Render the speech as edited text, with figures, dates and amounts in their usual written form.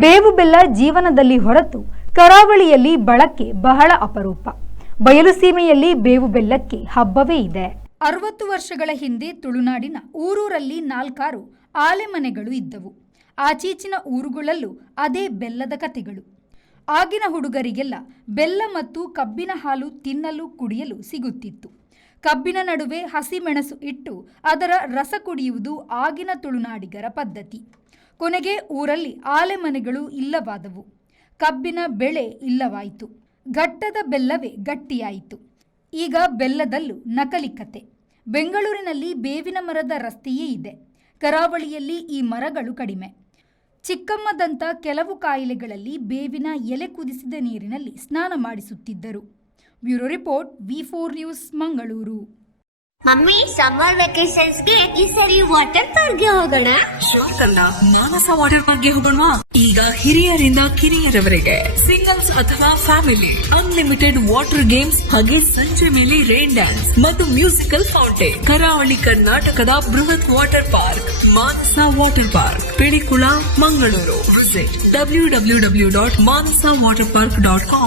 ಬೇವು ಬೆಲ್ಲ ಜೀವನದಲ್ಲಿ ಹೊರತು ಕರಾವಳಿಯಲ್ಲಿ ಬಳಕೆ ಬಹಳ ಅಪರೂಪ. ಬಯಲು ಸೀಮೆಯಲ್ಲಿ ಬೇವು ಬೆಲ್ಲಕ್ಕೆ ಹಬ್ಬವೇ ಇದೆ. 60 ವರ್ಷಗಳ ಹಿಂದೆ ತುಳುನಾಡಿನ ಊರೂರಲ್ಲಿ 4 ಆಲೆಮನೆಗಳು ಇದ್ದವು. ಆಚೀಚಿನ ಊರುಗಳಲ್ಲೂ ಅದೇ ಬೆಲ್ಲದ ಕಥೆಗಳು. ಆಗಿನ ಹುಡುಗರಿಗೆಲ್ಲ ಬೆಲ್ಲ ಮತ್ತು ಕಬ್ಬಿನ ಹಾಲು ತಿನ್ನಲು ಕುಡಿಯಲು ಸಿಗುತ್ತಿತ್ತು. ಕಬ್ಬಿನ ನಡುವೆ ಹಸಿಮೆಣಸು ಇಟ್ಟು ಅದರ ರಸ ಕುಡಿಯುವುದು ಆಗಿನ ತುಳುನಾಡಿಗರ ಪದ್ಧತಿ. ಕೊನೆಗೆ ಊರಲ್ಲಿ ಆಲೆಮನೆಗಳು ಇಲ್ಲವಾದವು. ಕಬ್ಬಿನ ಬೆಳೆ ಇಲ್ಲವಾಯಿತು. ಘಟ್ಟದ ಬೆಲ್ಲವೇ ಗಟ್ಟಿಯಾಯಿತು. ಈಗ ಬೆಲ್ಲದಲ್ಲೂ ನಕಲಿ ಕತೆ. ಬೆಂಗಳೂರಿನಲ್ಲಿ ಬೇವಿನ ಮರದ ರಸ್ತೆಯೇ ಇದೆ. ಕರಾವಳಿಯಲ್ಲಿ ಈ ಮರಗಳು ಕಡಿಮೆ. ಚಿಕ್ಕಮ್ಮದಂಥ ಕೆಲವು ಕಾಯಿಲೆಗಳಲ್ಲಿ ಬೇವಿನ ಎಲೆ ಕುದಿಸಿದ ನೀರಿನಲ್ಲಿ ಸ್ನಾನ ಮಾಡಿಸುತ್ತಿದ್ದರು. Bureau report, V4 news, Mangaluru. Mummy, summer vacations ಗೆ ಈ ಸರಿ ವಾಟರ್ ಪಾರ್ಕ್ ಗೆ ಹೋಗೋಣ. ಮಾನಸ ವಾಟರ್ ಪಾರ್ಕ್ ಗೆ ಹೋಗೋಣ. ಈಗ ಹಿರಿಯರಿಂದ ಕಿರಿಯರವರೆಗೆ ಸಿಂಗಲ್ಸ್ ಅಥವಾ ಫ್ಯಾಮಿಲಿ ಅನ್ಲಿಮಿಟೆಡ್ ವಾಟರ್ ಗೇಮ್ಸ್ ಹಾಗೆ ಸಂಜೆ ಮೇಲೆ ರೈನ್ ಡ್ಯಾನ್ಸ್ ಮತ್ತು ಮ್ಯೂಸಿಕಲ್ ಫೌಂಟೇನ್. ಕರಾವಳಿ ಕರ್ನಾಟಕದ ಬೃಹತ್ water park Manasa water park, Pilikula, Mangaluru. Visit www.manasawaterpark.com.